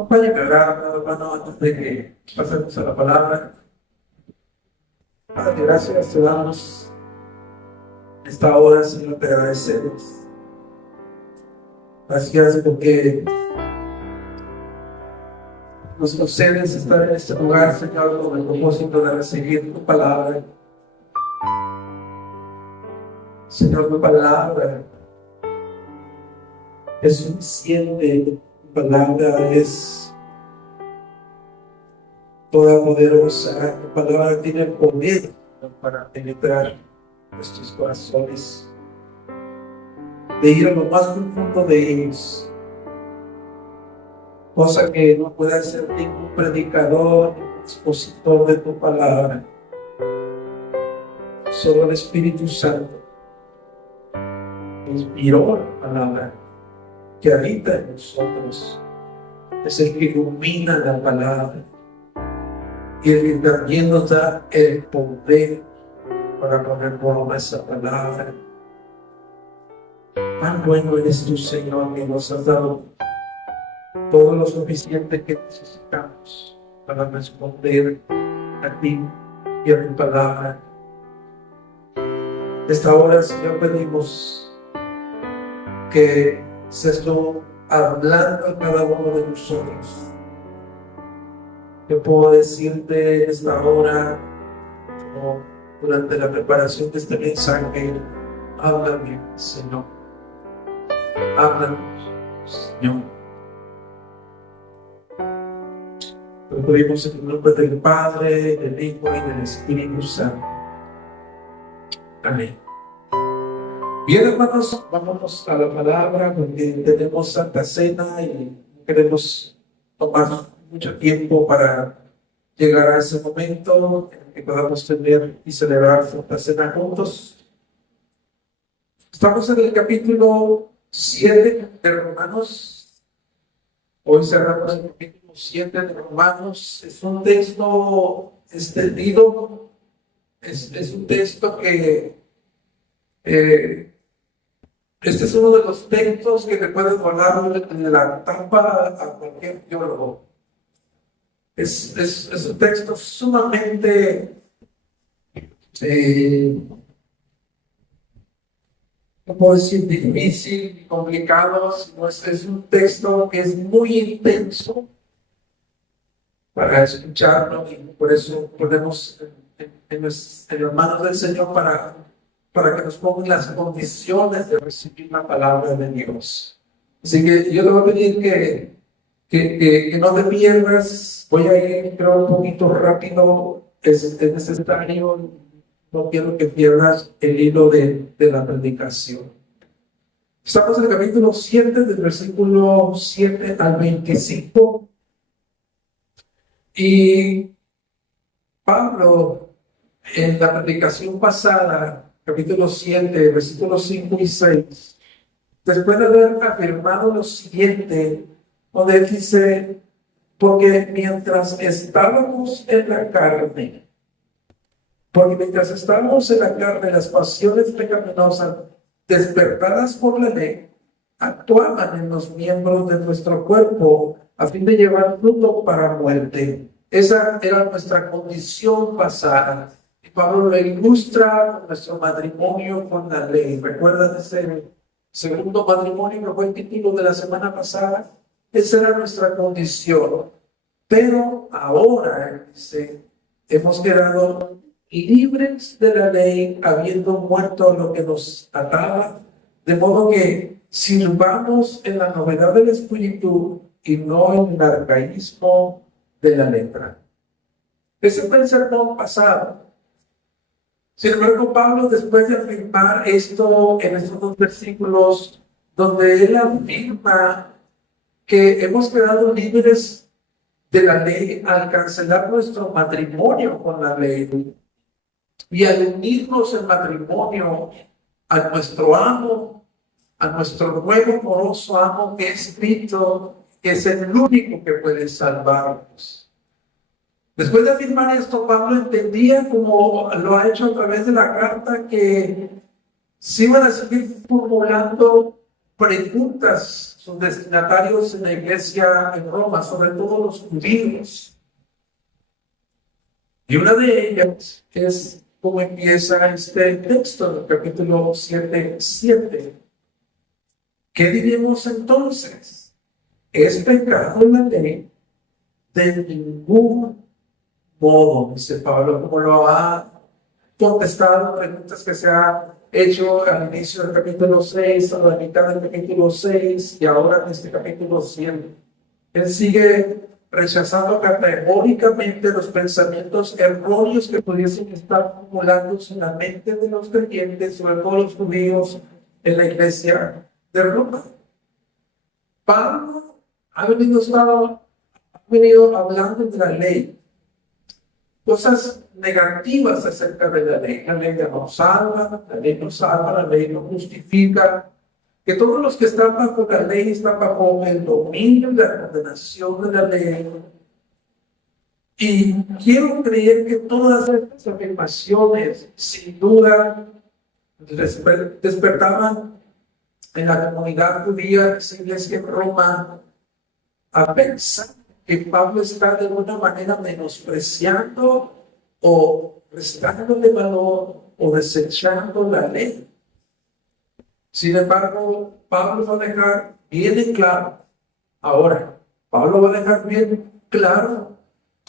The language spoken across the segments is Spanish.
Acompáñame a orar, amado hermano, antes de que pasemos a la palabra. Padre, gracias te damos esta hora, Señor, te agradecemos. Gracias porque nos concedes estar en este lugar, Señor, con el propósito de recibir tu palabra. Señor, tu palabra es suficiente, tu palabra es toda poderosa, tu palabra tiene el poder para penetrar nuestros corazones, de ir a lo más profundo de ellos, cosa que no puede hacer ningún predicador, ningún expositor de tu palabra. Solo el Espíritu Santo inspiró la palabra que habita en nosotros, es el que ilumina la palabra y el que también nos da el poder para poner por obra esa palabra. Tan bueno eres tú, Señor, que nos has dado todo lo suficiente que necesitamos para responder a ti y a tu palabra. Esta hora, Señor, pedimos que seas tú hablando a cada uno de nosotros. Yo puedo decirte en esta hora, como durante la preparación de este mensaje, háblame, Señor. Háblanos, Señor. Lo pedimos en el nombre del Padre, del Hijo y del Espíritu Santo. Amén. Bien, hermanos, vámonos a la palabra porque tenemos Santa Cena y queremos tomar mucho tiempo para llegar a ese momento en que podamos tener y celebrar Santa Cena juntos. Estamos en el capítulo 7 de Romanos. Hoy cerramos el capítulo 7 de Romanos. Es un texto extendido, es un texto que este es uno de los textos que le puede volar la tapa a cualquier teólogo. Es un texto sumamente no puedo decir difícil, complicado, sino es un texto que es muy intenso para escucharlo, y por eso ponemos en las manos del Señor para que nos pongan las condiciones de recibir la palabra de Dios. Así que yo te voy a pedir que no te pierdas. Voy a ir, creo, un poquito rápido, es necesario. No quiero que pierdas el hilo de la predicación. Estamos en el capítulo 7, del versículo 7 al 25. Y Pablo, en la predicación pasada, capítulo 7, versículos 5 y 6, después de haber afirmado lo siguiente, donde él dice: porque mientras estábamos en la carne, las pasiones pecaminosas despertadas por la ley actuaban en los miembros de nuestro cuerpo a fin de llevar fruto para muerte. Esa era nuestra condición pasada. Y Pablo lo ilustra con nuestro matrimonio con la ley. ¿Recuerdan ese segundo matrimonio que fue el título de la semana pasada? Esa era nuestra condición. Pero ahora, dice, hemos quedado libres de la ley, habiendo muerto lo que nos ataba, de modo que sirvamos en la novedad del Espíritu y no en el arcaísmo de la letra. Ese fue el sermón pasado. Sin embargo, Pablo, después de afirmar esto en estos dos versículos, donde él afirma que hemos quedado libres de la ley al cancelar nuestro matrimonio con la ley y al unirnos en matrimonio a nuestro amo, a nuestro nuevo amoroso amo que es Cristo, que es el único que puede salvarnos. Después de afirmar esto, Pablo entendía, como lo ha hecho a través de la carta, que se iban a seguir formulando preguntas sus destinatarios en la iglesia en Roma, sobre todo los judíos. Y una de ellas es cómo empieza este texto, el capítulo 7:7. ¿Qué diremos entonces? ¿Es pecado la ley? De ningún modo, dice Pablo, como lo ha contestado preguntas que se ha hecho al inicio del capítulo 6, a la mitad del capítulo 6 y ahora en este capítulo 7. Él sigue rechazando categóricamente los pensamientos erróneos que pudiesen estar formulándose en la mente de los creyentes, sobre todo los judíos, en la iglesia de Roma. Pablo ha venido hablando de la ley, cosas negativas acerca de la ley. La ley nos salva, la ley nos salva, la ley nos justifica. Que todos los que están bajo la ley están bajo el dominio y la condenación de la ley. Y quiero creer que todas estas afirmaciones, sin duda, despertaban en la comunidad judía, esa iglesia en Roma, a pensar que Pablo está de alguna manera menospreciando o restándole valor o desechando la ley. Sin embargo, Pablo va a dejar bien en claro, Pablo va a dejar bien claro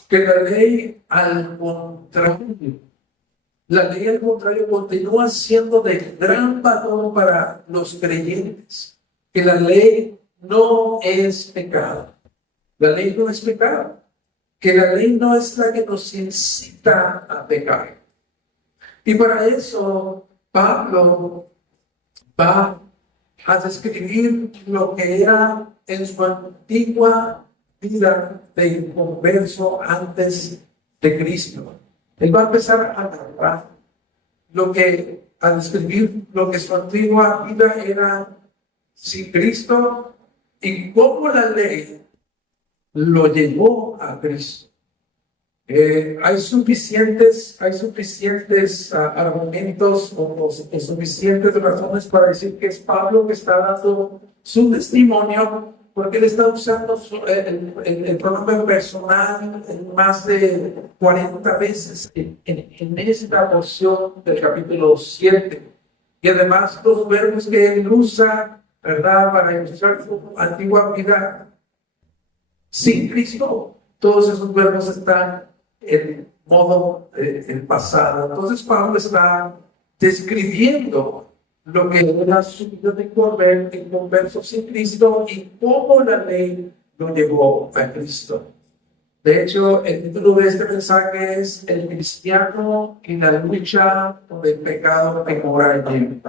que la ley al contrario, continúa siendo de gran valor para los creyentes, que la ley no es pecado. La ley no es pecado, que la ley no es la que nos incita a pecar. Y para eso, Pablo va a describir lo que era en su antigua vida de inconverso antes de Cristo. Él va a empezar a narrar a describir lo que su antigua vida era sin Cristo y cómo la ley lo llevó a Cristo. Hay suficientes argumentos o suficientes razones para decir que es Pablo que está dando su testimonio, porque él está usando el pronombre personal más de 40 veces en esta porción del capítulo 7. Y además los verbos que él usa, ¿verdad?, para ilustrar su antigua vida sin Cristo, todos esos verbos están en modo el pasado. Entonces Pablo está describiendo lo que era su vida de converso sin Cristo y cómo la ley lo llevó a Cristo. De hecho, el título de este mensaje es El cristiano y la lucha con el pecado que mora en él.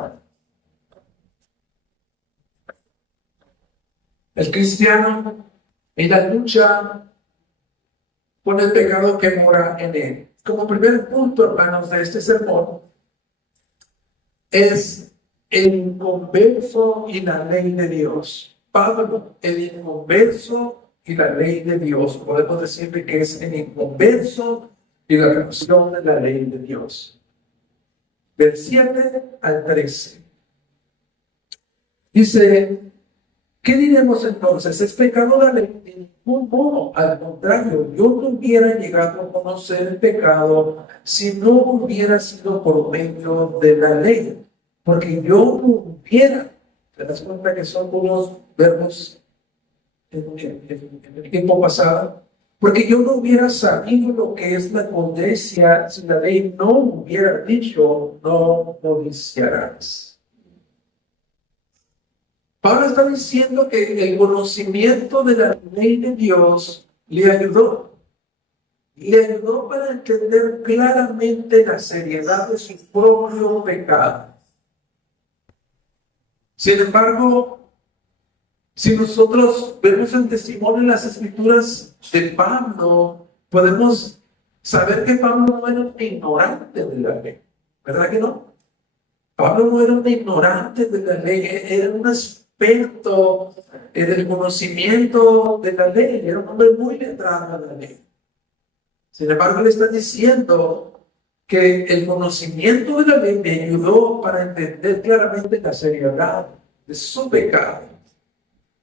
El cristiano y la lucha con el pecado que mora en él. Como primer punto, hermanos, de este sermón, es el inconverso y la ley de Dios. Pablo, el inconverso y la ley de Dios. Podemos decirle que es el inconverso y la relación de la ley de Dios. Del 7 al 13. Dice, ¿qué diremos entonces? ¿Es pecado la ley? De ningún modo. Al contrario, yo no hubiera llegado a conocer el pecado si no hubiera sido por medio de la ley. Porque yo no hubiera, te das cuenta que son unos verbos en el tiempo pasado, porque yo no hubiera sabido lo que es la codicia si la ley no hubiera dicho, no codiciarás. Pablo está diciendo que el conocimiento de la ley de Dios le ayudó para entender claramente la seriedad de su propio pecado. Sin embargo, si nosotros vemos el testimonio en las escrituras de Pablo, podemos saber que Pablo no era un ignorante de la ley, ¿verdad que no? Pablo no era un ignorante de la ley, era un experto en el conocimiento de la ley, era un hombre muy letrado en la ley. Sin embargo, le está diciendo que el conocimiento de la ley me ayudó para entender claramente la seriedad de su pecado.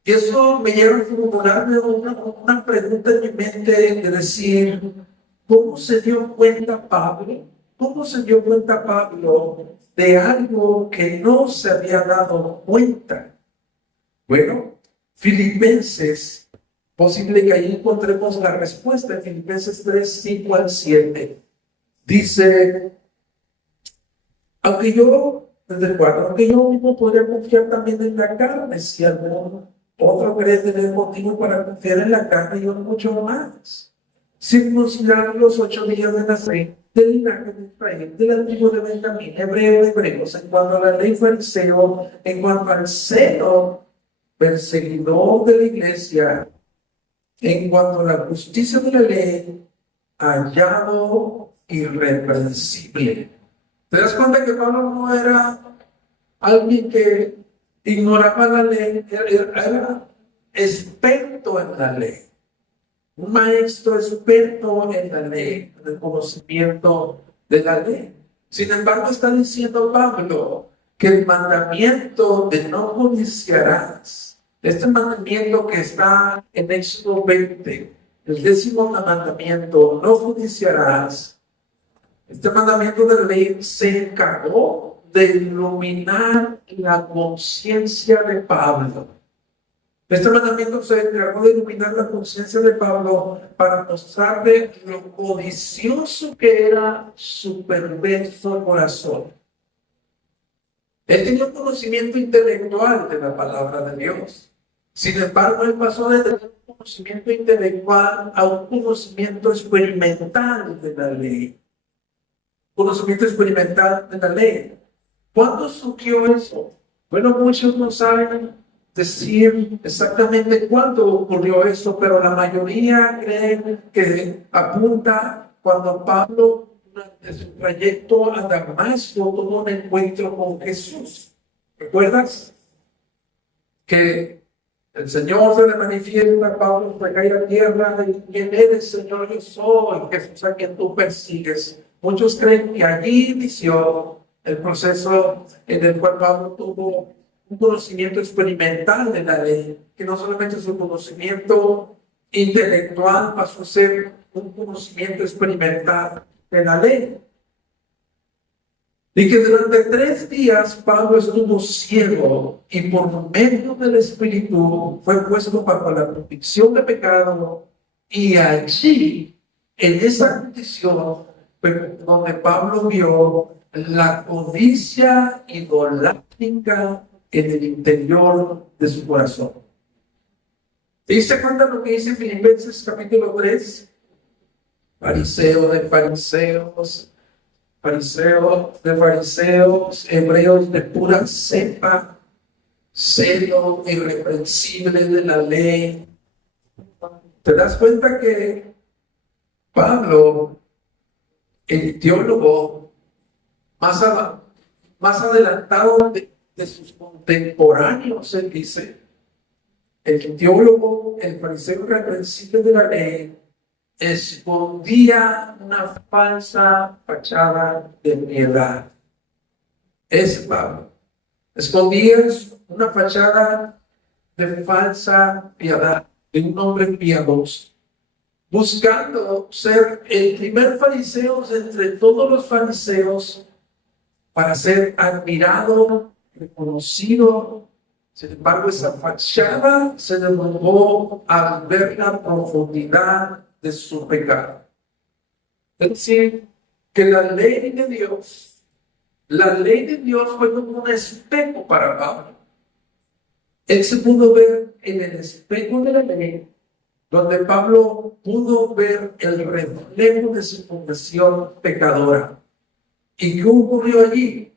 Y eso me lleva a formularme una pregunta en mi mente de decir, ¿cómo se dio cuenta Pablo? ¿Cómo se dio cuenta Pablo de algo que no se había dado cuenta? Bueno, Filipenses, posible que ahí encontremos la respuesta en Filipenses 3, 5 al 7. Dice, desde el 4, aunque yo mismo podría confiar también en la carne, si algún otro cree tener motivo para confiar en la carne, yo mucho más. Circuncidar los 8 días de nacer, del linaje de Israel, de la tribu de Benjamín, hebreo de hebreos, en cuanto a la ley fariseo, en cuanto al celo perseguidor de la iglesia, en cuanto a la justicia de la ley, hallado irreprensible. ¿Te das cuenta que Pablo no era alguien que ignoraba la ley? Era experto en la ley. Un maestro experto en la ley, en el conocimiento de la ley. Sin embargo, está diciendo Pablo que el mandamiento de no codiciarás, este mandamiento que está en Éxodo 20, el 10º mandamiento, no codiciarás, este mandamiento de la ley se encargó de iluminar la conciencia de Pablo. Este mandamiento se encargó de iluminar la conciencia de Pablo para mostrarle lo codicioso que era su perverso corazón. Él tenía un conocimiento intelectual de la palabra de Dios. Sin embargo, él pasó de tener un conocimiento intelectual a un conocimiento experimental de la ley. Conocimiento experimental de la ley. ¿Cuándo surgió eso? Bueno, muchos no saben decir exactamente cuándo ocurrió eso, pero la mayoría creen que apunta cuando Pablo, durante su trayecto a Damasco, tuvo un encuentro con Jesús. ¿Recuerdas? Que el Señor se le manifiesta a Pablo, recae a tierra, y ¿quién eres, Señor? Yo soy Jesús a quien tú persigues. Muchos creen que allí inició el proceso en el cual Pablo tuvo un conocimiento experimental de la ley, que no solamente su conocimiento intelectual pasó a ser un conocimiento experimental de la ley. Y que durante 3 días Pablo estuvo ciego y por medio del Espíritu fue puesto bajo la convicción de pecado, y allí, en esa condición, donde Pablo vio la codicia idolátrica en el interior de su corazón. ¿Te diste cuenta lo que dice Filipenses capítulo 3? Fariseo de fariseos, hebreos de pura cepa, celo irreprensible de la ley. ¿Te das cuenta que Pablo, el teólogo más adelantado de sus contemporáneos, él dice, el teólogo, el fariseo irreprensible de la ley, escondía una falsa fachada de piedad? Es Pablo. Escondía una fachada de falsa piedad, de un hombre piadoso, buscando ser el primer fariseo entre todos los fariseos para ser admirado, reconocido. Sin embargo, esa fachada se derrumbó al ver la profundidad de su pecado. Es decir, que la ley de Dios fue como un espejo para Pablo. Él se pudo ver en el espejo de la ley, donde Pablo pudo ver el reflejo de su condición pecadora. ¿Y qué ocurrió allí?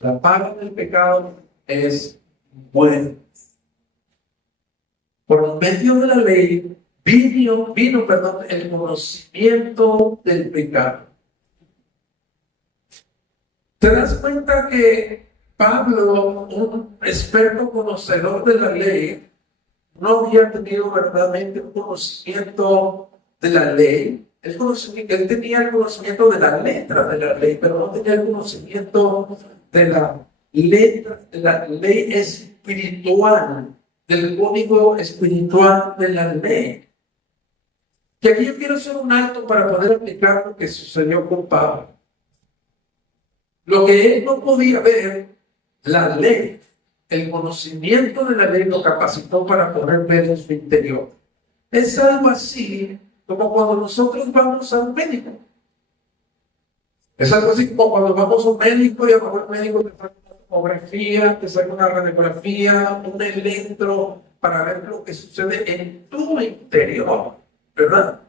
La paga del pecado es muerte. Por medio de la ley vino el conocimiento del pecado. ¿Te das cuenta que Pablo, un experto conocedor de la ley, no había tenido verdaderamente un conocimiento de la ley? Él tenía el conocimiento de la letra de la ley, pero no tenía el conocimiento de la la ley espiritual, del código espiritual de la ley. Que aquí yo quiero hacer un alto para poder aplicar lo que sucedió con Pablo. Lo que él no podía ver, la ley, el conocimiento de la ley lo capacitó para poder ver en su interior. Es algo así como cuando nosotros vamos a un médico. Es algo así como cuando vamos a un médico y a lo mejor el médico te saca una tomografía, te saca una radiografía, un electro, para ver lo que sucede en tu interior, ¿verdad?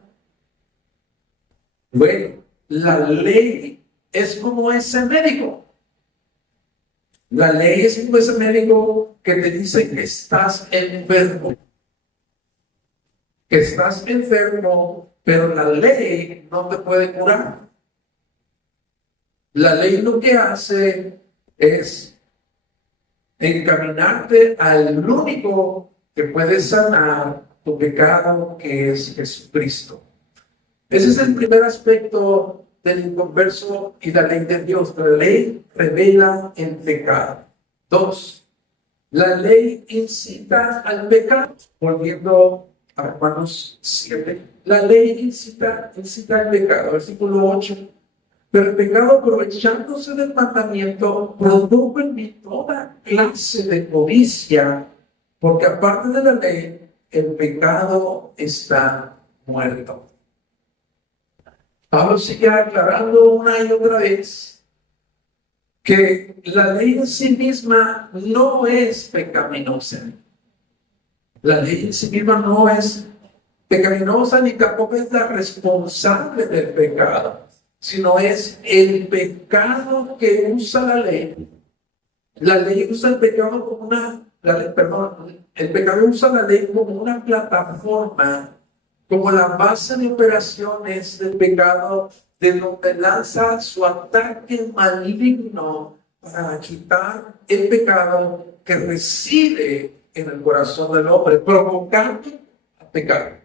Bueno, la ley es como ese médico. La ley es como ese médico que te dice que estás enfermo. Que estás enfermo, pero la ley no te puede curar. La ley lo que hace es encaminarte al único que puede sanar tu pecado, que es Jesucristo. Ese es el primer aspecto del inconverso y la ley de Dios. La ley revela el pecado. 2. La ley incita al pecado. Volviendo a Romanos 7. La ley incita al pecado. Versículo 8. Pero el pecado, aprovechándose del mandamiento, produjo en mí toda clase de codicia, porque aparte de la ley, el pecado está muerto. Pablo sigue aclarando una y otra vez que la ley en sí misma no es pecaminosa. La ley en sí misma no es pecaminosa ni tampoco es la responsable del pecado, sino es el pecado que usa la ley. La ley usa el pecado como el pecado usa la ley como una plataforma, como la base de operaciones del pecado, de donde lanza su ataque maligno para quitar el pecado que reside en el corazón del hombre, provocando a pecar.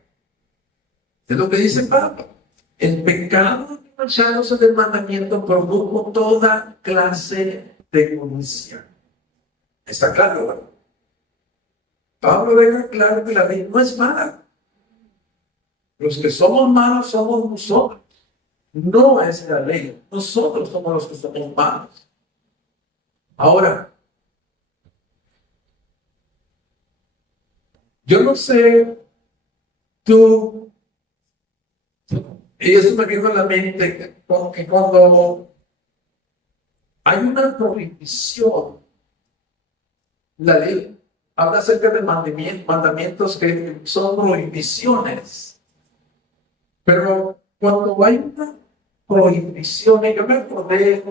Es lo que dice Pablo. El pecado, marchándose del mandamiento, produjo toda clase de codicia. ¿Está claro, ¿verdad? Pablo deja claro que la ley no es mala. Los que somos malos somos nosotros. No es la ley. Nosotros somos los que somos malos. Ahora, yo no sé, tú, y eso me vino a la mente, que cuando hay una prohibición, la ley habla acerca de mandamientos que son prohibiciones. Pero cuando hay una prohibición, yo me acordé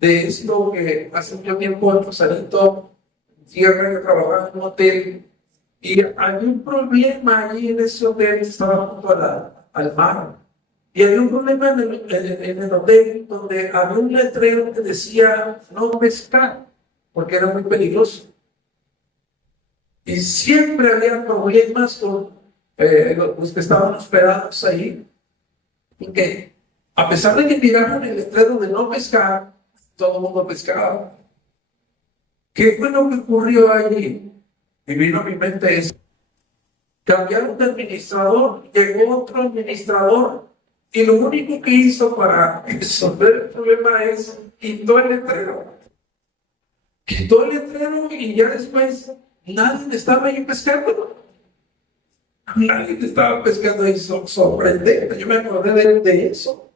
de esto que hace mucho tiempo en Rosarito, tierra, que trabajaba en un hotel, y había un problema ahí en ese hotel, estaba junto al mar. Y había un problema en el hotel donde había un letrero que decía no pescar, porque era muy peligroso. Y siempre había problemas con los que estaban hospedados ahí, porque a pesar de que miraron el letrero de no pescar, todo el mundo pescaba. ¿Qué fue lo que ocurrió allí? Y vino a mi mente eso. Cambiaron de administrador, llegó otro administrador, y lo único que hizo para resolver el problema es quitó el letrero. Quitó el letrero y ya después nadie estaba ahí pescando. Nadie estaba pescando ahí, sorprendente. Yo me acordé de eso.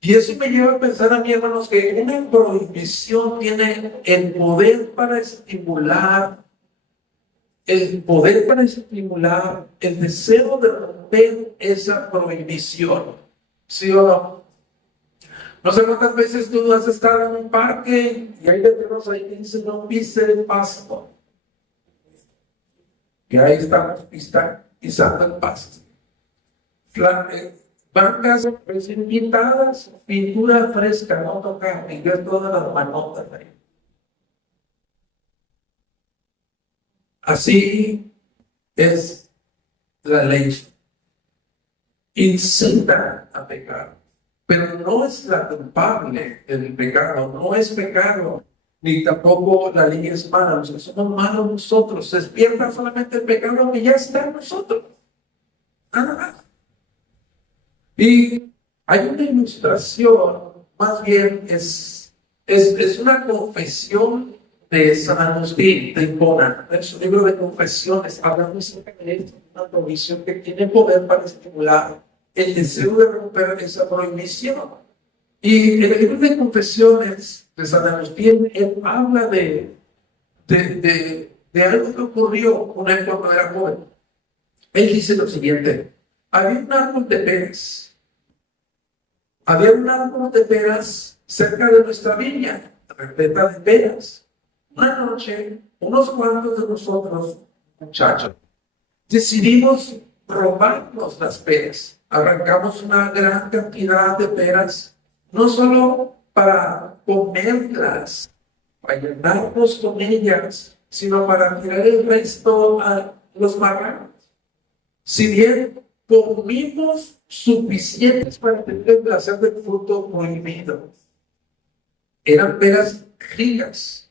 Y eso me lleva a pensar a mí, hermanos, que una prohibición tiene el poder para estimular el deseo de romper esa prohibición. ¿Sí o no? No sé cuántas veces tú has estado en un parque y hay letreros ahí que dicen no pise el pasto. Y ahí estamos pisando el pasto. Bancas recién pintadas, pintura fresca, no toca, y ves todas las manotas ahí. Así es la ley. Incita a pecar, pero no es la culpable del pecado, no es pecado. ni tampoco la ley es mala, nosotros somos malos nosotros, se despierta solamente el pecado que ya está en nosotros, nada más. Y hay una ilustración, más bien es una confesión de San Agustín de Hipona, en su libro de confesiones, hablando acerca de esto, una provisión que tiene poder para estimular el deseo de romper esa prohibición. Y en el libro de confesiones de San Agustín, él habla de algo que ocurrió una vez cuando era joven. Él dice lo siguiente: había un árbol de peras. Había un árbol de peras cerca de nuestra viña, repleta de peras. Una noche, unos cuantos de nosotros, muchachos, decidimos robarnos las peras. Arrancamos una gran cantidad de peras, no solo para comerlas, para llenarnos con ellas, sino para tirar el resto a los marranos. Si bien comimos suficientes para tener el placer del fruto prohibido, eran peras ricas,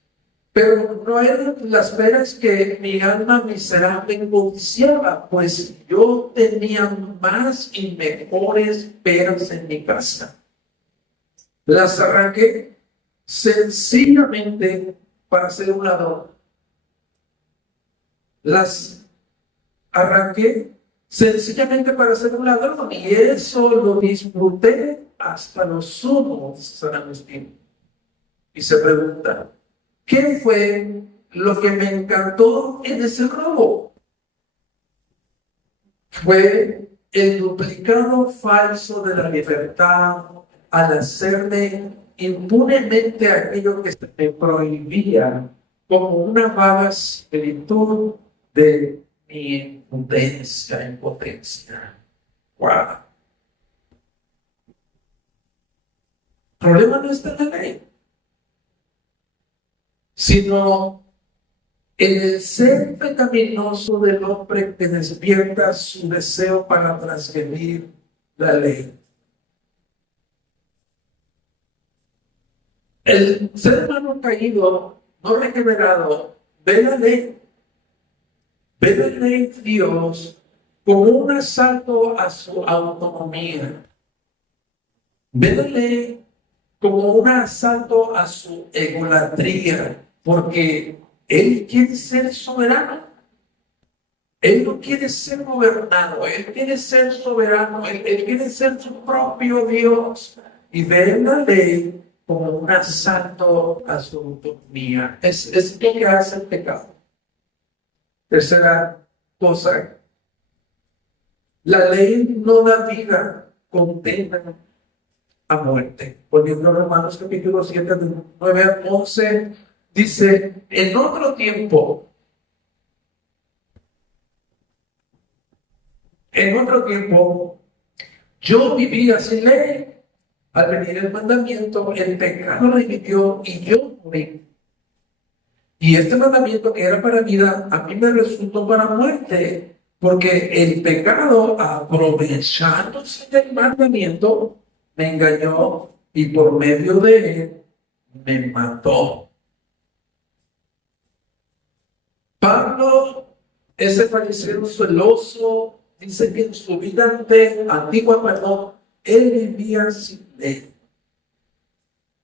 pero no eran las peras que mi alma miserable codiciaba, pues yo tenía más y mejores peras en mi casa. Las arranqué sencillamente para hacer un adorno. Las arranqué sencillamente para hacer un adorno, y eso lo disfruté hasta lo sumo, San Agustín. Y se pregunta, ¿qué fue lo que me encantó en ese robo? Fue el duplicado falso de la libertad al hacerme impunemente aquello que se me prohibía como una vaga similitud de mi impotencia. ¡Wow! El problema no está en la ley, sino en el ser pecaminoso del hombre que despierta su deseo para transgredir la ley. El ser humano caído, no regenerado, ve la ley de Dios como un asalto a su autonomía. Ve la ley como un asalto a su egolatría, porque Él quiere ser soberano. Él no quiere ser gobernado, Él quiere ser soberano, Él quiere ser su propio Dios. Y ve la ley como un asalto a su autonomía. Es lo que hace el pecado. Tercera cosa, la ley no da vida, condena a muerte. Volviendo a Romanos capítulo 7, del 9 al 11, dice, en otro tiempo, yo vivía sin ley. Al venir el mandamiento, el pecado revivió y yo morí. Y este mandamiento que era para vida, a mí me resultó para muerte, porque el pecado, aprovechándose del mandamiento, me engañó y por medio de él me mató. Pablo, ese fariseo celoso, dice que en su vida antigua, él vivía sin ley,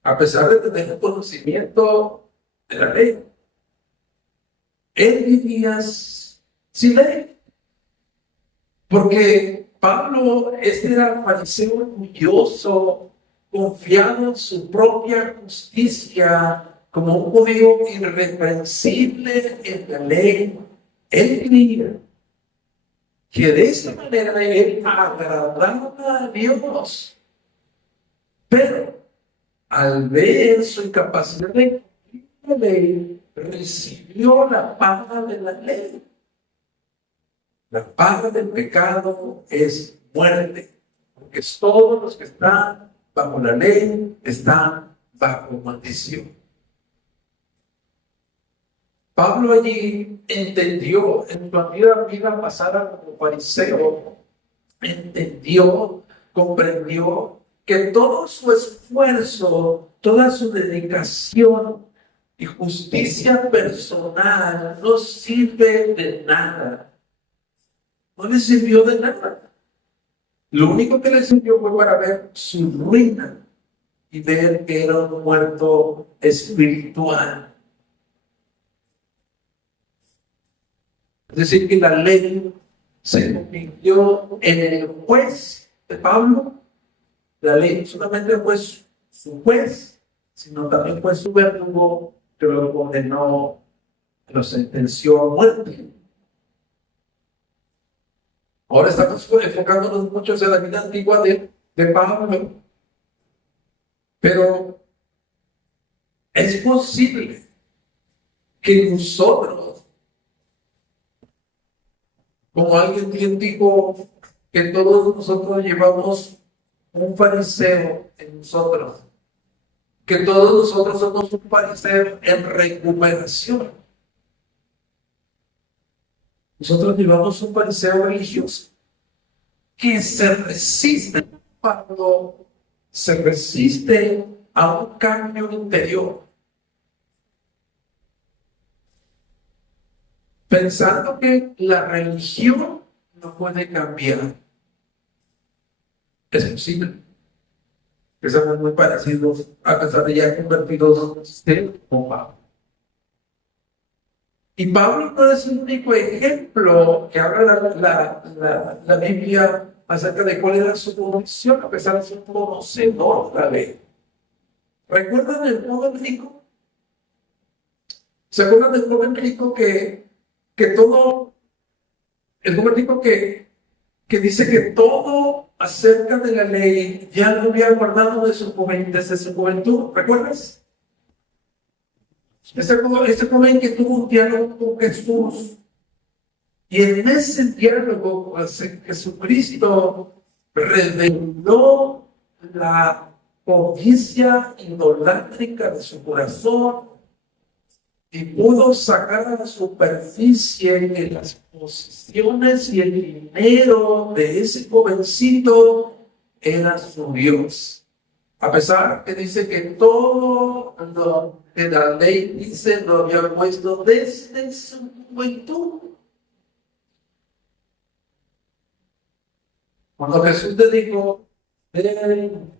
a pesar de tener el conocimiento de la ley. Él vivía sin ley, porque Pablo, era fariseo orgulloso, confiado en su propia justicia, como un judío irreprensible en la ley. Él creía que de esa manera él agradaba a Dios, pero al ver su incapacidad de cumplir la ley, recibió la paga de la ley. La paga del pecado es muerte, porque todos los que están bajo la ley están bajo maldición. Pablo allí entendió, en su vida pasada como fariseo, comprendió que todo su esfuerzo, toda su dedicación Y justicia personal no sirve de nada. No le sirvió de nada. Lo único que le sirvió fue para ver su ruina y ver que era un muerto espiritual. Es decir, que la ley se convirtió en el juez de Pablo. La ley no solamente fue su juez, sino también fue su verdugo, que lo condenó, lo sentenció a muerte. Ahora estamos enfocándonos mucho en la vida antigua de Pablo. Pero es posible que nosotros, como alguien bien dijo, que todos nosotros llevamos un fariseo en nosotros, que todos nosotros somos un fariseo en recuperación. Nosotros llevamos un fariseo religioso que se resiste cuando se resiste a un cambio interior, pensando que la religión no puede cambiar. Es posible. Estamos muy parecidos, a pesar de ya convertidos con Pablo. Y Pablo no es el único ejemplo que habla la Biblia acerca de cuál era su condición, a pesar de ser un conocedor de la ley. ¿Recuerdan el joven rico? ¿Se acuerdan del joven rico que todo, el joven rico que dice que todo acerca de la ley ya lo había guardado desde su juventud? ¿Recuerdas? Este joven que tuvo un diálogo con Jesús, y en ese diálogo Jesucristo reveló la codicia idolátrica de su corazón y pudo sacar a la superficie que las posesiones y el dinero de ese jovencito era su Dios. A pesar que dice que todo lo que la ley dice lo había puesto desde su juventud. Cuando Jesús le dijo, ven,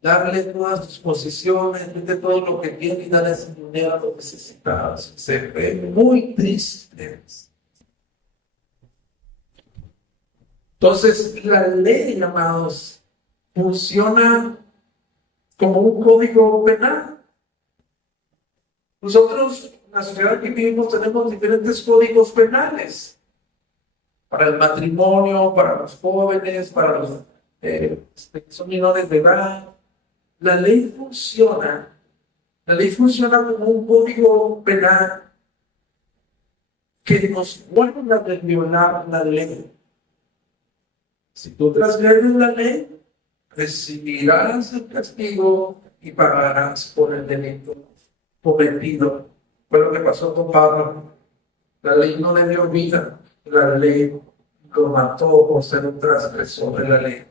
darle todas tus posesiones, vende todo lo que tiene y dale ese dinero a los necesitados, se ve muy triste. Entonces, la ley, amados, funciona como un código penal. Nosotros, en la sociedad que vivimos, tenemos diferentes códigos penales. Para el matrimonio, para los jóvenes, para los que son menores de edad. La ley funciona como un código penal que nos guarda de violar la ley. Si tú transgredes la ley, recibirás el castigo y pagarás por el delito cometido. Fue lo que pasó con Pablo. La ley no le dio vida, la ley lo mató por ser un transgresor de la ley.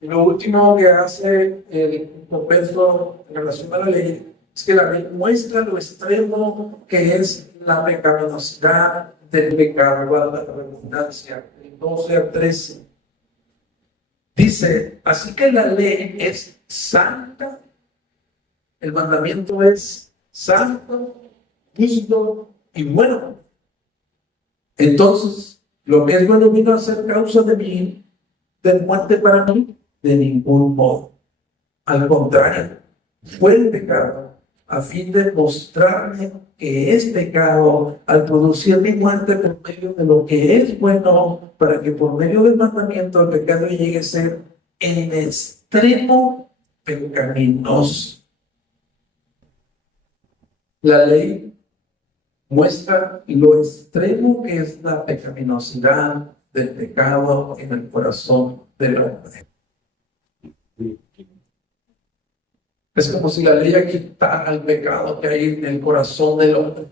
Y lo último que hace el converso en relación a la ley es que la ley muestra lo extremo que es la pecaminosidad del pecado, guarda la redundancia, el 12 al 13. Dice, así que la ley es santa, el mandamiento es santo, justo y bueno. Entonces, lo que es bueno vino a ser causa de muerte para mí, de ningún modo. Al contrario, fue el pecado a fin de mostrarme que es pecado al producir mi muerte por medio de lo que es bueno, para que por medio del mandamiento el pecado llegue a ser en extremo pecaminoso. La ley muestra lo extremo que es la pecaminosidad del pecado en el corazón del hombre. Es como si la ley quitara el pecado que hay en el corazón del hombre.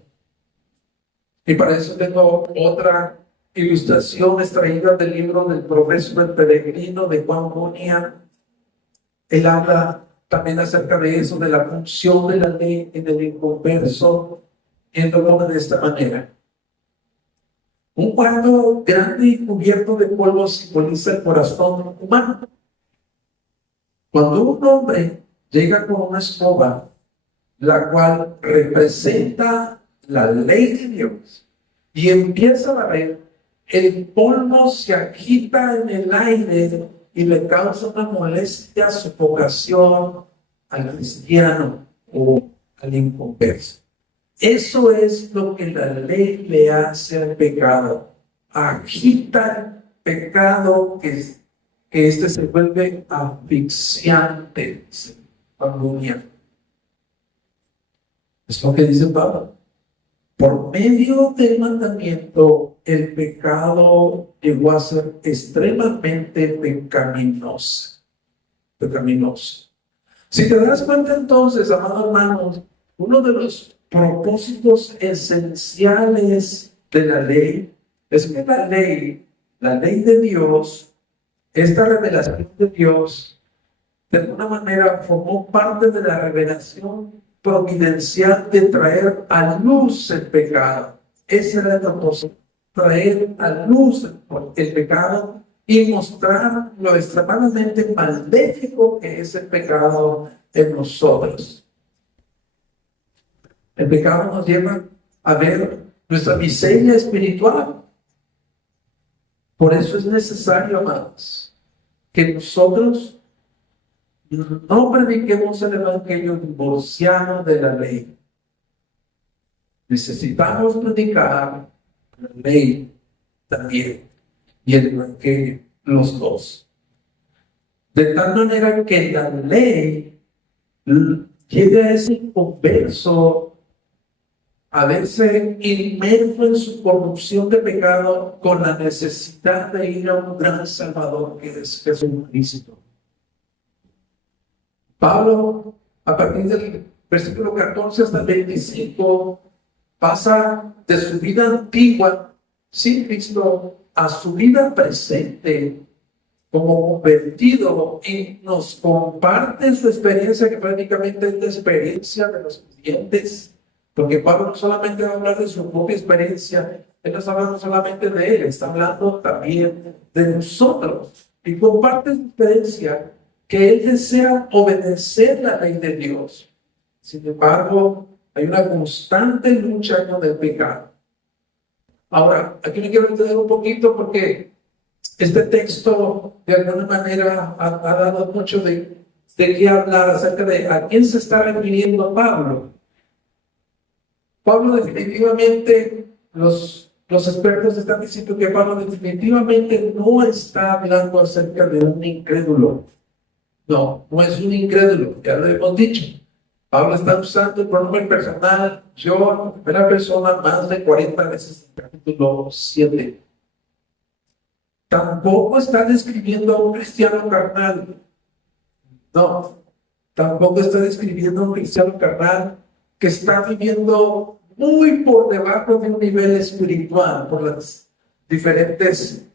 Y para eso tengo otra ilustración extraída del libro del Progreso del Peregrino de Juan Bunyan. Él habla también acerca de eso, de la función de la ley en el inconverso, él lo pone de esta manera. Un cuarto grande y cubierto de polvo simboliza el corazón humano. Cuando un hombre llega con una escoba, la cual representa la ley de Dios, y empieza a ver, el polvo se agita en el aire y le causa una molestia, sofocación al cristiano o al inconverso. Eso es lo que la ley le hace al pecado. Agita el pecado que este se vuelve asfixiante, agonía. Es lo que dice Pablo. Por medio del mandamiento, el pecado llegó a ser extremadamente pecaminoso. Si te das cuenta entonces, amados hermanos, uno de los propósitos esenciales de la ley es que la ley de Dios, esta revelación de Dios, de alguna manera formó parte de la revelación providencial de traer a luz el pecado. Ese era el propósito, traer a luz el pecado y mostrar lo extremadamente maléfico que es el pecado en nosotros. El pecado nos lleva a ver nuestra miseria espiritual. Por eso es necesario, amados, que nosotros no prediquemos el evangelio divorciado de la ley. Necesitamos predicar la ley también y el evangelio, los dos. De tal manera que la ley llegue a ese converso a verse inmerso en su corrupción de pecado con la necesidad de ir a un gran Salvador que es Jesucristo. Pablo, a partir del versículo 14 hasta el 25, pasa de su vida antigua sin Cristo a su vida presente como convertido y nos comparte su experiencia, que prácticamente es la experiencia de los creyentes, porque Pablo no solamente va a hablar de su propia experiencia, él no está hablando solamente de él, está hablando también de nosotros y comparte su experiencia, que él desea obedecer la ley de Dios. Sin embargo, hay una constante lucha con el pecado. Ahora, aquí me quiero entender un poquito porque este texto de alguna manera ha dado mucho de qué hablar acerca de a quién se está refiriendo Pablo. Pablo definitivamente, los expertos están diciendo que Pablo definitivamente no está hablando acerca de un incrédulo. No es un incrédulo, ya lo hemos dicho. Pablo está usando el pronombre personal, yo, en primera persona, más de 40 veces en el capítulo 7. Tampoco está describiendo a un cristiano carnal. No, tampoco está describiendo a un cristiano carnal que está viviendo muy por debajo de un nivel espiritual, por las diferentes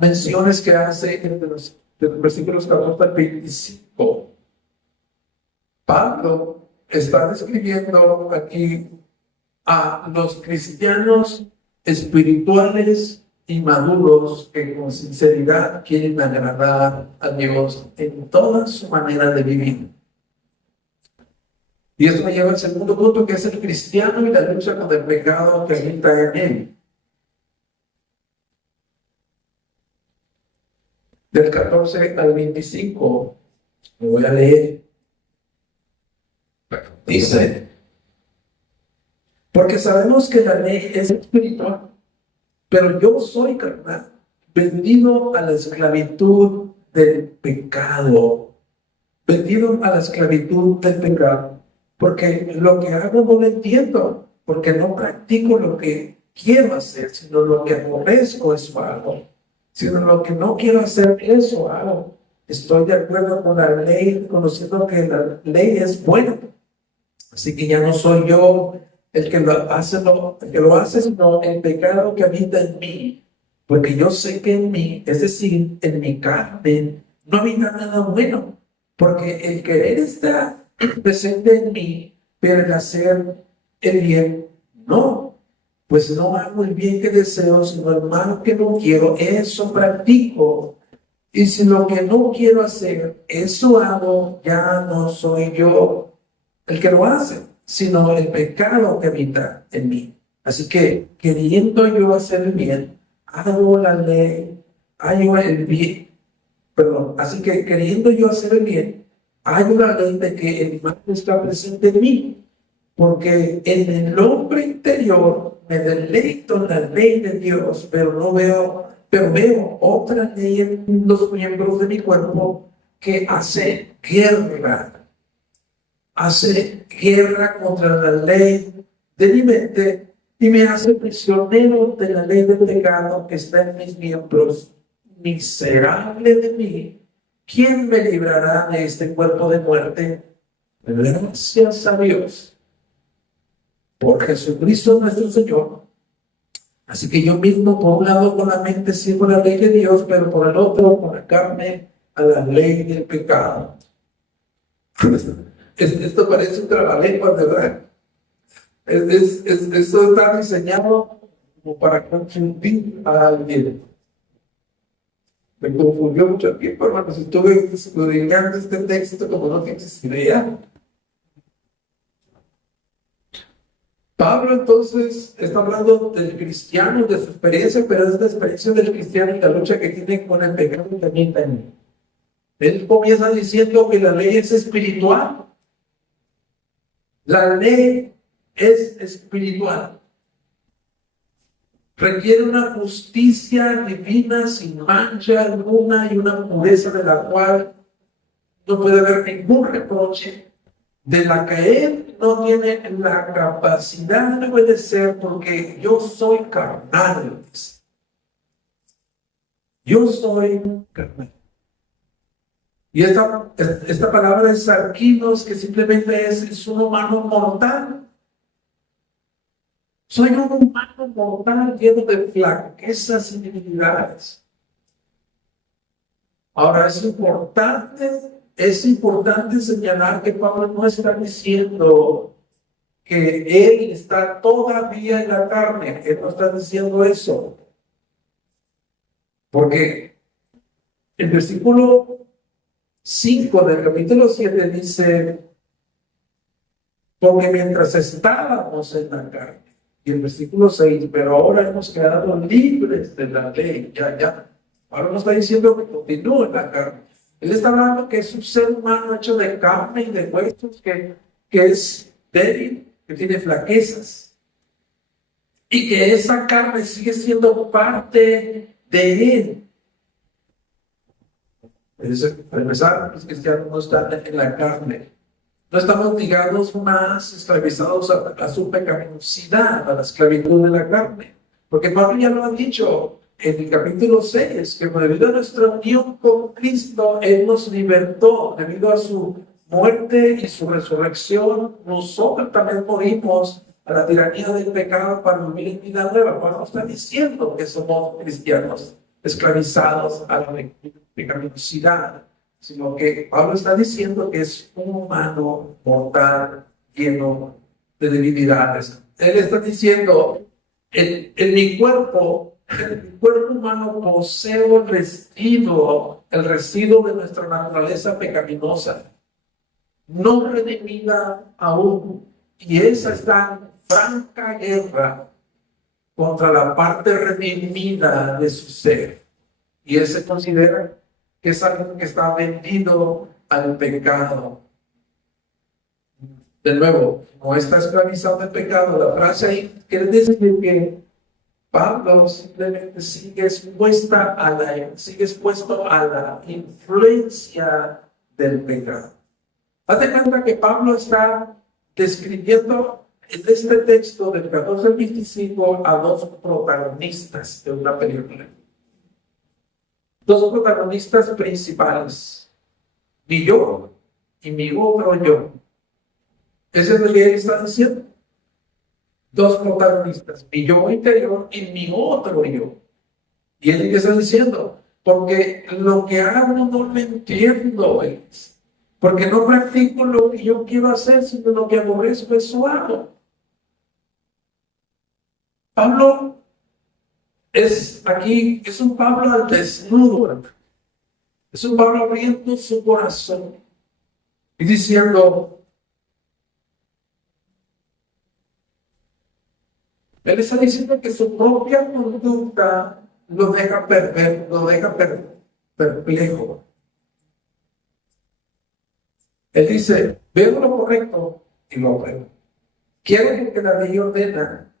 menciones que hace de los versículos 14 al 25. Pablo está describiendo aquí a los cristianos espirituales y maduros que con sinceridad quieren agradar a Dios en toda su manera de vivir. Y esto me lleva al segundo punto, que es el cristiano y la lucha con el pecado que habita en él. Del 14 al 25, lo voy a leer. Dice: porque sabemos que la ley es espiritual, pero yo soy carnal, vendido a la esclavitud del pecado. Vendido a la esclavitud del pecado. Porque lo que hago no lo entiendo, porque no practico lo que quiero hacer, sino lo que aborrezco, eso hago. Sino lo que no quiero hacer, eso hago. Estoy de acuerdo con la ley, conociendo que la ley es buena. Así que ya no soy yo el que lo hace, sino el pecado que habita en mí. Porque yo sé que en mí, es decir, en mi carne, no habita nada bueno. Porque el querer está presente en mí, pero el hacer el bien no. Pues no hago el bien que deseo, sino el mal que no quiero, eso practico. Y si lo que no quiero hacer, eso hago, ya no soy yo el que lo hace, sino el pecado que habita en mí. Así que, queriendo yo hacer el bien, hago la ley, hago el bien, perdón, así que queriendo yo hacer el bien, hago la ley de que el mal está presente en mí, porque en el hombre interior me deleito en la ley de Dios, pero veo otra ley en los miembros de mi cuerpo que hace guerra contra la ley de mi mente y me hace prisionero de la ley del pecado que está en mis miembros. Miserable de mí, ¿quién me librará de este cuerpo de muerte? Gracias a Dios por Jesucristo nuestro Señor. Así que yo mismo, por un lado, con la mente sirvo la ley de Dios, pero por el otro, con la carne, a la ley del pecado. Esto parece un trabalenguas, ¿verdad? Esto está diseñado como para confundir a alguien. Me confundió mucho tiempo, hermanos. Estuve escudriñando este texto como no tienes idea. Pablo entonces está hablando del cristiano, de su experiencia, pero es la experiencia del cristiano y la lucha que tiene con el pecado que también tiene. Él comienza diciendo que la ley es espiritual. La ley es espiritual. Requiere una justicia divina sin mancha alguna y una pureza de la cual no puede haber ningún reproche, de la que él no tiene la capacidad de obedecer, porque yo soy carnal. Yo soy carnal. Y esta palabra es sarquinos, que simplemente es un humano mortal. Soy un humano mortal lleno de flaquezas y debilidades. Ahora es importante señalar que Pablo no está diciendo que él está todavía en la carne. Él no está diciendo eso. Porque el versículo 5 del capítulo 7 dice, porque mientras estábamos en la carne, y el versículo 6, pero ahora hemos quedado libres de la ley, ya. Ahora no está diciendo que continúe en la carne. Él está hablando que es un ser humano hecho de carne y de huesos, que es débil, que tiene flaquezas, y que esa carne sigue siendo parte de él. Para empezar, los cristianos no están en la carne. No estamos ligados más, esclavizados a su pecaminosidad, a la esclavitud de la carne. Porque Pablo ya lo ha dicho en el capítulo 6, que debido a nuestra unión con Cristo, Él nos libertó. Debido a su muerte y su resurrección, nosotros también morimos a la tiranía del pecado para vivir en vida nueva. Pablo no está diciendo que somos cristianos esclavizados a la pecaminosidad, sino que Pablo está diciendo que es un humano mortal, lleno de debilidades. Él está diciendo, en mi cuerpo humano poseo el residuo de nuestra naturaleza pecaminosa, no redimida aún, y esa está en franca guerra contra la parte redimida de su ser. Y él se considera que es algo que está vendido al pecado. De nuevo, no está esclavizado al pecado. La frase ahí quiere decir que Pablo simplemente sigue expuesto a la influencia del pecado. Hazte cuenta que Pablo está describiendo en este texto del 14 al 25 a dos protagonistas de una película. Dos protagonistas principales, mi yo y mi otro yo. Ese es lo que él está diciendo. Dos protagonistas, mi yo interior y mi otro yo. Y él está diciendo, porque lo que hago no lo entiendo, porque no practico lo que yo quiero hacer, sino lo que aborrezco, eso hago. Pablo es un Pablo al desnudo, es un Pablo abriendo su corazón y diciendo, él está diciendo que su propia conducta lo deja perplejo. Él dice, veo lo correcto y lo bueno. Quiero lo que la ley ordena,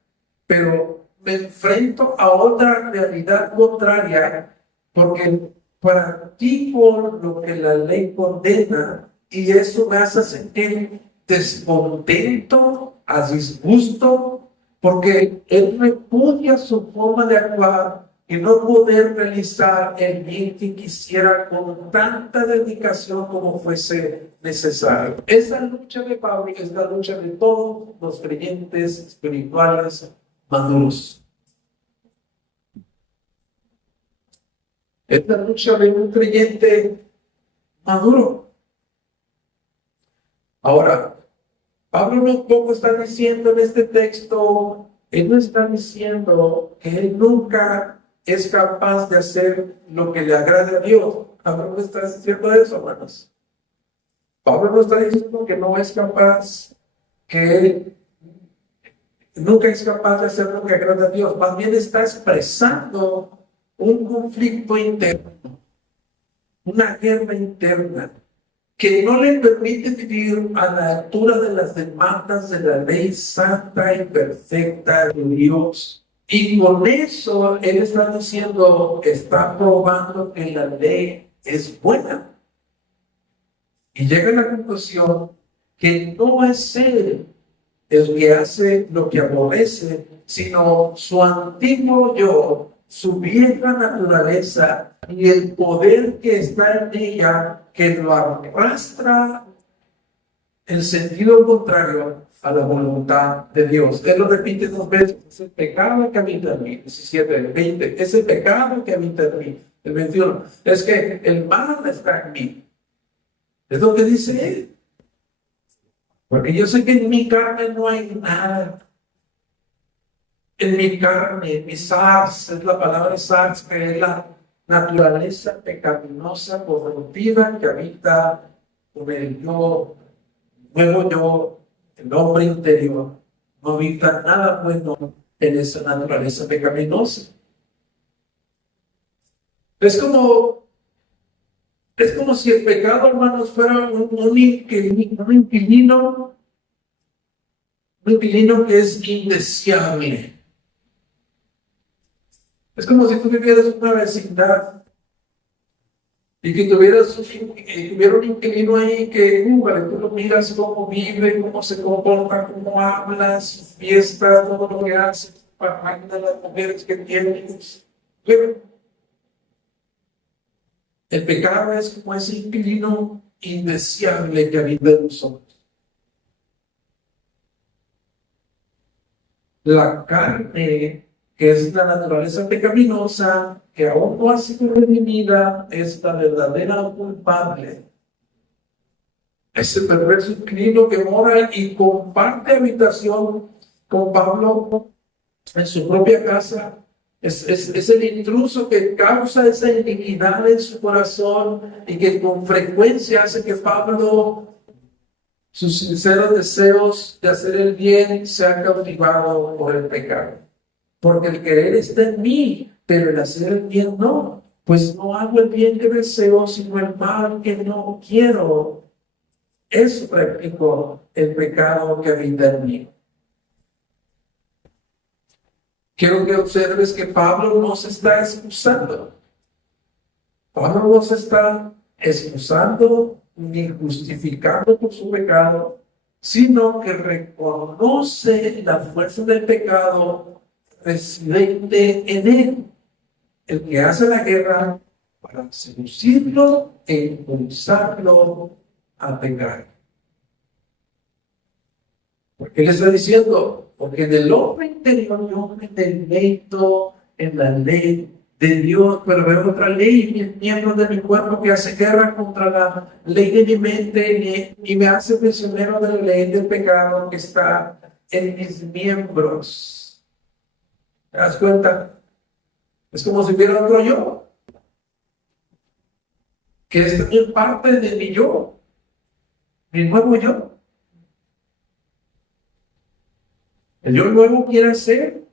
pero me enfrento a otra realidad contraria porque practico lo que la ley condena y eso me hace sentir descontento, a disgusto, porque él repudia su forma de actuar y no poder realizar el bien que quisiera con tanta dedicación como fuese necesario. Esa lucha de Pablo es la lucha de todos los creyentes espirituales maduros. Es la lucha de un creyente maduro. Ahora, Pablo tampoco está diciendo en este texto, él no está diciendo que él nunca es capaz de hacer lo que le agrade a Dios. Pablo no está diciendo eso, hermanos. Pablo no está diciendo que no es capaz, que él nunca es capaz de hacer lo que agrada a Dios. Más bien está expresando un conflicto interno, una guerra interna, que no le permite vivir a la altura de las demandas de la ley santa y perfecta de Dios. Y con eso él está diciendo, está probando que la ley es buena. Y llega a la conclusión que no es él el que hace lo que aborrece, sino su antiguo yo, su vieja naturaleza y el poder que está en ella, que lo arrastra en sentido contrario a la voluntad de Dios. Él lo repite 2 veces, es el pecado que habita en mí, 17, 20, es el pecado que habita en mí, el 21, es que el mal está en mí. Es lo que dice él. Porque yo sé que en mi carne no hay nada. En mi carne, mi sarx, es la palabra sarx, que es la naturaleza pecaminosa, corrompida, que habita con el yo, nuevo yo, el hombre interior. No habita nada bueno en esa naturaleza pecaminosa. Es como si el pecado, hermanos, fuera un inquilino que es indeseable. Es como si tú vivieras en una vecindad y que tuviera un inquilino ahí que, tú lo miras cómo vive, cómo se comporta, cómo habla, sus fiestas, todo lo que hace, para las mujeres que tiene. Pero el pecado es como ese inquilino indeseable que habita en nosotros. La carne, que es la naturaleza pecaminosa, que aún no ha sido redimida, es la verdadera culpable. Ese perverso inquilino que mora y comparte habitación con Pablo en su propia casa, es el intruso que causa esa iniquidad en su corazón y que con frecuencia hace que Pablo, sus sinceros deseos de hacer el bien, sean cautivados por el pecado. Porque el querer está en mí, pero el hacer el bien no. Pues no hago el bien que deseo, sino el mal que no quiero. Eso practico el pecado que habita en mí. Quiero que observes que Pablo no se está excusando. Pablo no se está excusando ni justificando por su pecado, sino que reconoce la fuerza del pecado residente en él, el que hace la guerra para seducirlo e impulsarlo a pecar. Porque él está diciendo, porque en el hombre interior yo me deleito en la ley de Dios, pero veo otra ley, miembros de mi cuerpo que hace guerra contra la ley de mi mente y me hace prisionero de la ley del pecado que está en mis miembros. ¿Te das cuenta? Es como si hubiera otro yo, que es también parte de mi yo, mi nuevo yo. El yo nuevo quiere hacer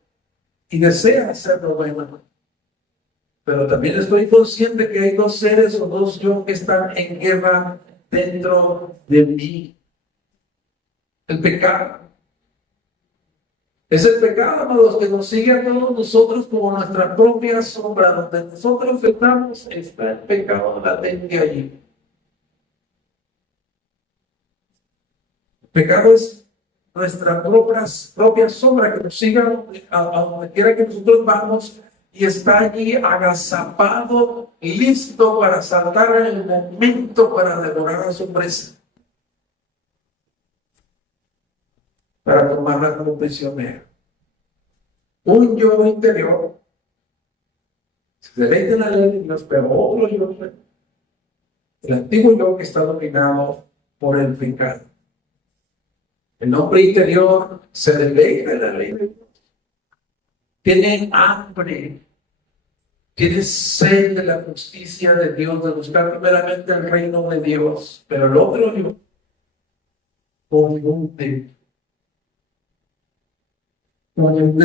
y desea hacer lo bueno. Pero también estoy consciente que hay dos seres o dos yo que están en guerra dentro de mí. El pecado. Es el pecado, amados, que nos sigue a todos nosotros como nuestra propia sombra. Donde nosotros estamos, está el pecado latente allí. El pecado es nuestra propia sombra que nos siga a donde quiera que nosotros vamos y está allí agazapado, listo para saltar en el momento para devorar a su presa, para tomarla como prisionero. Un yo interior se deleita en la ley de Dios, pero otro yo, el antiguo yo que está dominado por el pecado. El hombre interior se deleita en la ley de Dios. Tiene hambre, tiene sed de la justicia de Dios, de buscar primeramente el reino de Dios. Pero el otro yo confunde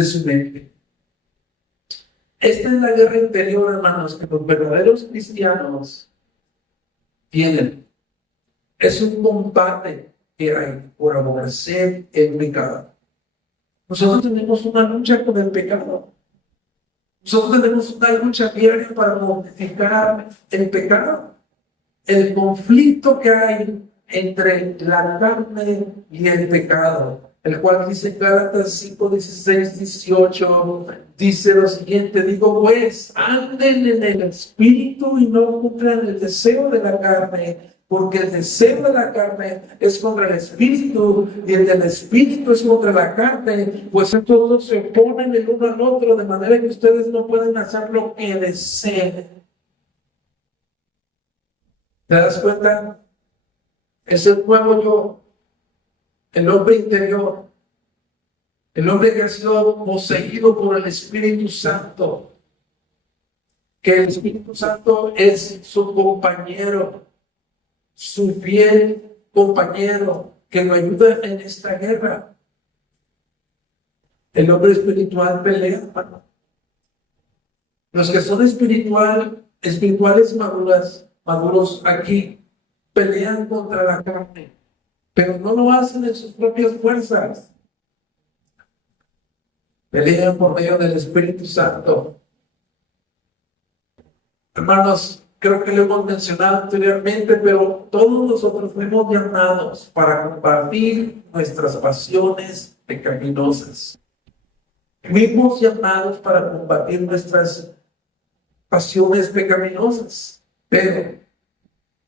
su mente. Esta es la guerra interior, hermanos, que los verdaderos cristianos tienen. Es un combate que hay por aborrecer el pecado. Nosotros tenemos una lucha con el pecado. Nosotros tenemos una lucha diaria para modificar el pecado. El conflicto que hay entre la carne y el pecado, el cual dice Gálatas 5, 16, 18, dice lo siguiente: digo pues, anden en el espíritu y no cumplan el deseo de la carne, porque el deseo de la carne es contra el espíritu y el del espíritu es contra la carne, pues estos dos se oponen el uno al otro, de manera que ustedes no pueden hacer lo que deseen. ¿Te das cuenta? Es el nuevo yo, el hombre interior, el hombre que ha sido poseído por el Espíritu Santo, que el Espíritu Santo es su compañero, su fiel compañero, que lo ayuda en esta guerra. El hombre espiritual pelea, hermano. Los que son espirituales maduros aquí, pelean contra la carne, pero no lo hacen en sus propias fuerzas. Pelean por medio del Espíritu Santo. Hermanos, creo que lo hemos mencionado anteriormente, pero todos nosotros fuimos llamados para combatir nuestras pasiones pecaminosas. Fuimos llamados para combatir nuestras pasiones pecaminosas, pero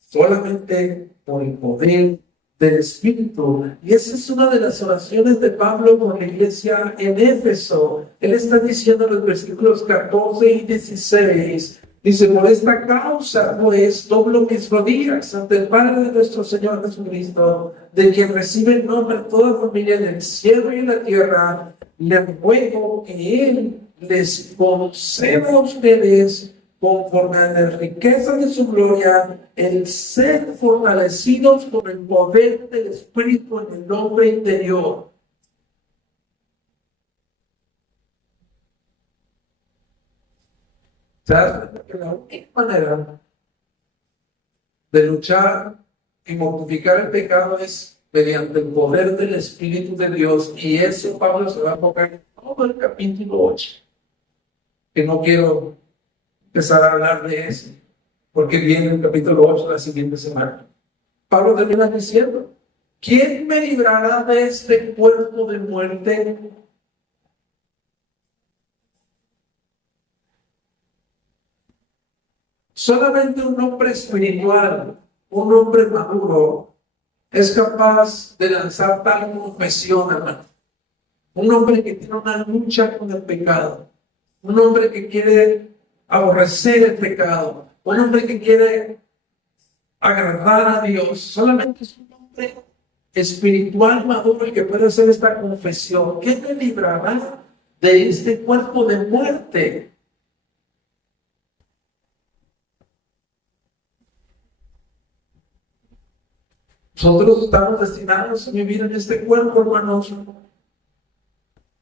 solamente por el poder del Espíritu. Y esa es una de las oraciones de Pablo por la iglesia en Éfeso. Él está diciendo en los versículos 14 y 16, dice: por esta causa, pues, doblo mis rodillas ante el Padre de nuestro Señor Jesucristo, de quien recibe el nombre de toda familia en el cielo y en la tierra, le ruego que Él les conceda a ustedes, conforme a la riqueza de su gloria, el ser fortalecidos con el poder del Espíritu en el hombre interior. ¿Sabes? Que la única manera de luchar y mortificar el pecado es mediante el poder del Espíritu de Dios, y eso Pablo se va a enfocar en todo el capítulo 8, que no quiero empezar a hablar de eso, porque viene el capítulo 8 la siguiente semana. Pablo termina diciendo: ¿quién me librará de este cuerpo de muerte? Solamente un hombre espiritual, un hombre maduro, es capaz de lanzar tal confesión, hermano. Un hombre que tiene una lucha con el pecado, un hombre que quiere aborrecer el pecado, un hombre que quiere agradar a Dios, solamente es un hombre espiritual maduro el que puede hacer esta confesión. ¿Qué me librará de este cuerpo de muerte? Nosotros estamos destinados a vivir en este cuerpo, hermanos,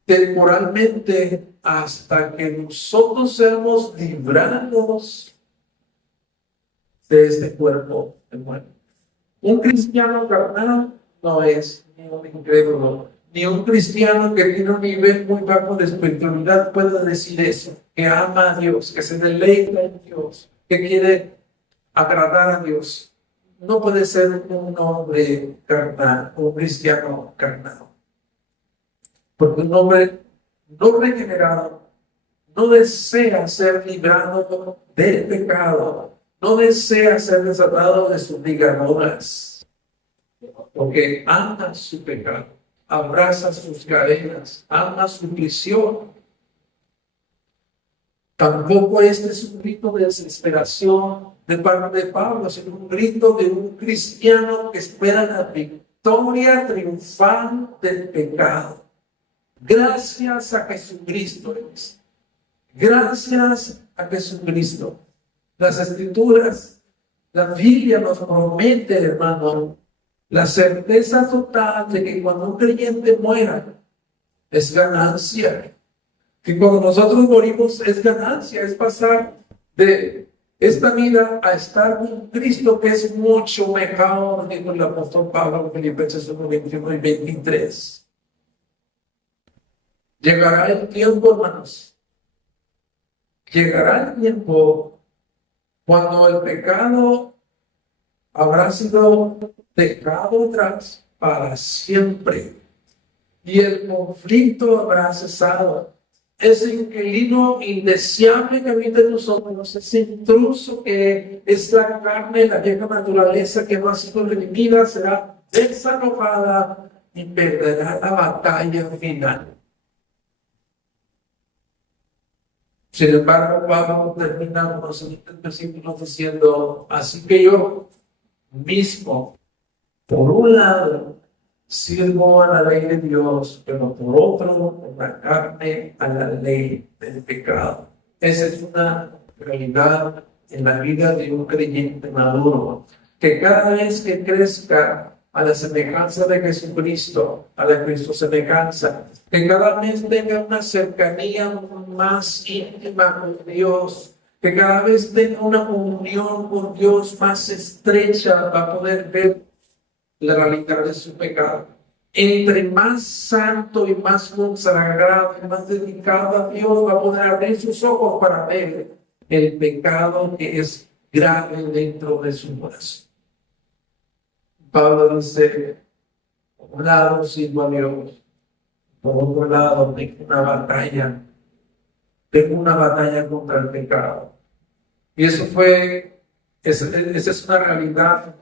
temporalmente, hasta que nosotros seamos librados de este cuerpo de muerte. Un cristiano carnal no es ni un incrédulo, ni un cristiano que tiene un nivel muy bajo de espiritualidad puede decir eso, que ama a Dios, que se deleita en Dios, que quiere agradar a Dios. No puede ser un hombre carnal, un cristiano carnal. Porque un hombre no regenerado no desea ser librado del pecado, no desea ser desatado de sus ligaduras, porque ama su pecado, abraza sus cadenas, ama su prisión. Tampoco este es un grito de desesperación de parte de Pablo, sino un grito de un cristiano que espera la victoria triunfal del pecado. Gracias a Jesucristo. Gracias a Jesucristo. Las Escrituras, la Biblia nos promete, hermano, la certeza total de que cuando un creyente muera, es ganancia. Que cuando nosotros morimos es ganancia, es pasar de esta vida a estar con Cristo, que es mucho mejor, dijo el apóstol Pablo en Filipenses 1:21 y 23. Llegará el tiempo, hermanos. Llegará el tiempo cuando el pecado habrá sido dejado atrás para siempre y el conflicto habrá cesado. Ese inquilino indeseable que habita en nosotros, ese intruso que es la carne, la vieja naturaleza que no ha sido redimida, será desalojada y perderá la batalla final. Sin embargo, Pablo termina con los siguientes versículos diciendo: así que yo mismo, por un lado, sirvo a la ley de Dios, pero por otro, en la carne, a la ley del pecado. Esa es una realidad en la vida de un creyente maduro, que cada vez que crezca a la semejanza de Jesucristo, a la Cristo semejanza, que cada vez tenga una cercanía más íntima con Dios, que cada vez tenga una comunión con Dios más estrecha, va a poder ver la realidad de su pecado. Entre más santo y más consagrado y más dedicado a Dios, va a poder abrir sus ojos para ver el pecado que es grave dentro de su corazón. Pablo dice: por un lado sirvo a Dios, por otro lado tengo una batalla contra el pecado. Y esa es una realidad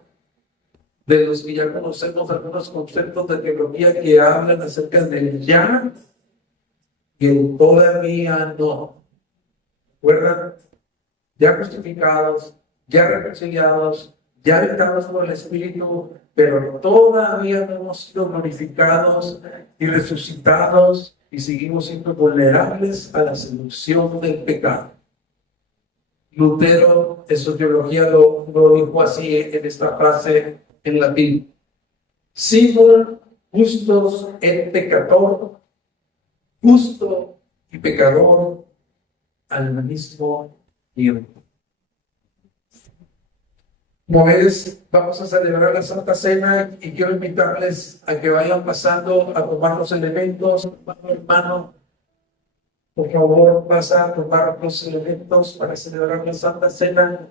de los que ya conocemos algunos conceptos de teología que hablan acerca del ya y el todavía no. ¿Recuerdan? Ya justificados, ya reconciliados, ya habitados por el Espíritu, pero todavía no hemos sido glorificados y resucitados y seguimos siendo vulnerables a la seducción del pecado. Lutero en su teología lo dijo así en esta frase en latín: simul justos et peccator, justo y pecador al mismo tiempo. Como es, vamos a celebrar la Santa Cena y quiero invitarles a que vayan pasando a tomar los elementos. Hermano, por favor, pasa a tomar los elementos para celebrar la Santa Cena.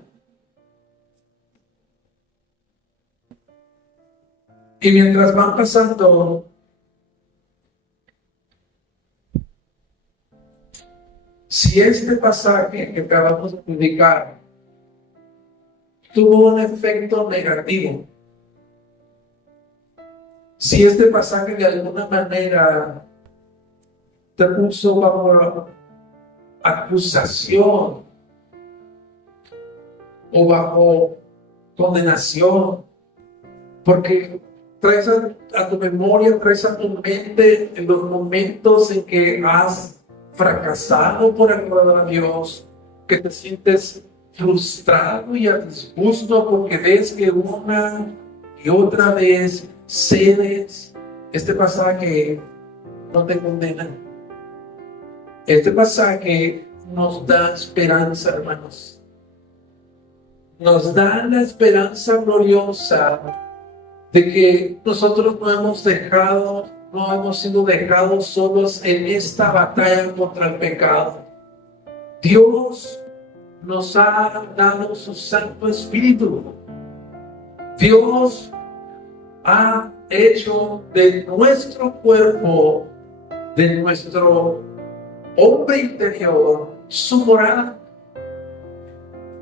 Y mientras van pasando, si este pasaje que acabamos de publicar tuvo un efecto negativo, si este pasaje de alguna manera te puso bajo acusación o bajo condenación, porque traes a tu memoria, traes a tu mente en los momentos en que has fracasado por agradar a Dios, que te sientes frustrado y a disgusto porque ves que una y otra vez cedes. Este pasaje no te condena. Este pasaje nos da esperanza, hermanos. Nos da la esperanza gloriosa de que nosotros no hemos sido dejados solos en esta batalla contra el pecado. Dios nos ha dado su Santo Espíritu. Dios ha hecho de nuestro cuerpo, de nuestro hombre interior, su morada.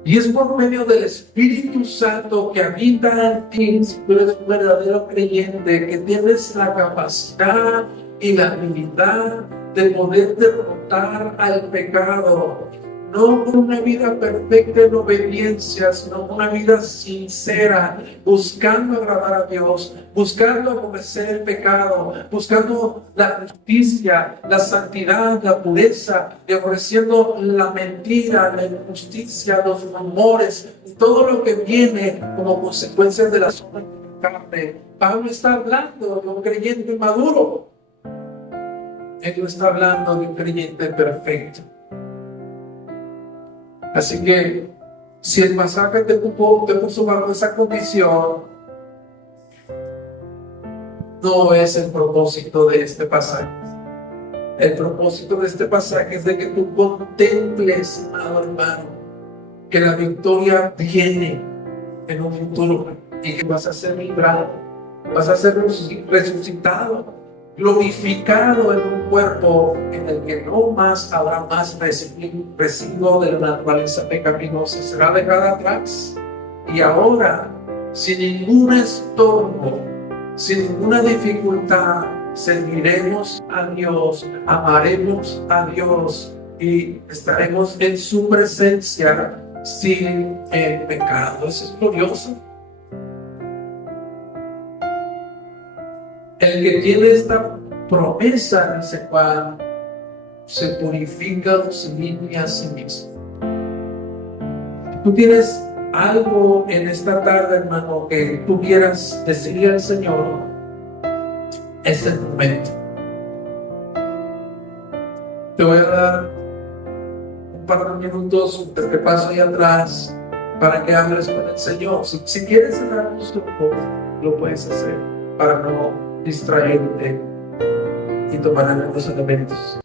Y es por medio del Espíritu Santo que habita en ti, si tú eres un verdadero creyente, que tienes la capacidad y la habilidad de poder derrotar al pecado. No con una vida perfecta en obediencia, sino con una vida sincera, buscando agradar a Dios, buscando aborrecer el pecado, buscando la justicia, la santidad, la pureza, y aborreciendo la mentira, la injusticia, los rumores, y todo lo que viene como consecuencia de las obras de la carne. Pablo está hablando de un creyente maduro. Él no está hablando de un creyente perfecto. Así que, si el pasaje te puso bajo esa condición, no es el propósito de este pasaje. El propósito de este pasaje es de que tú contemples, amado hermano, que la victoria viene en un futuro y que vas a ser librado, vas a ser resucitado, glorificado en un cuerpo en el que no más habrá más residuo de la naturaleza pecaminosa, será dejada atrás. Y ahora, sin ningún estorbo, sin ninguna dificultad, serviremos a Dios, amaremos a Dios y estaremos en su presencia sin el pecado. Eso es glorioso. El que tiene esta promesa, dice Juan, se purifica o se limpia a sí mismo. Tú tienes algo en esta tarde, hermano, que tú quieras decirle al Señor. Es el momento. Te voy a dar un par de minutos de paso ahí atrás para que hables con el Señor. Si quieres cerrar tus ojos, lo puedes hacer para no distraerte y tomar algunos elementos.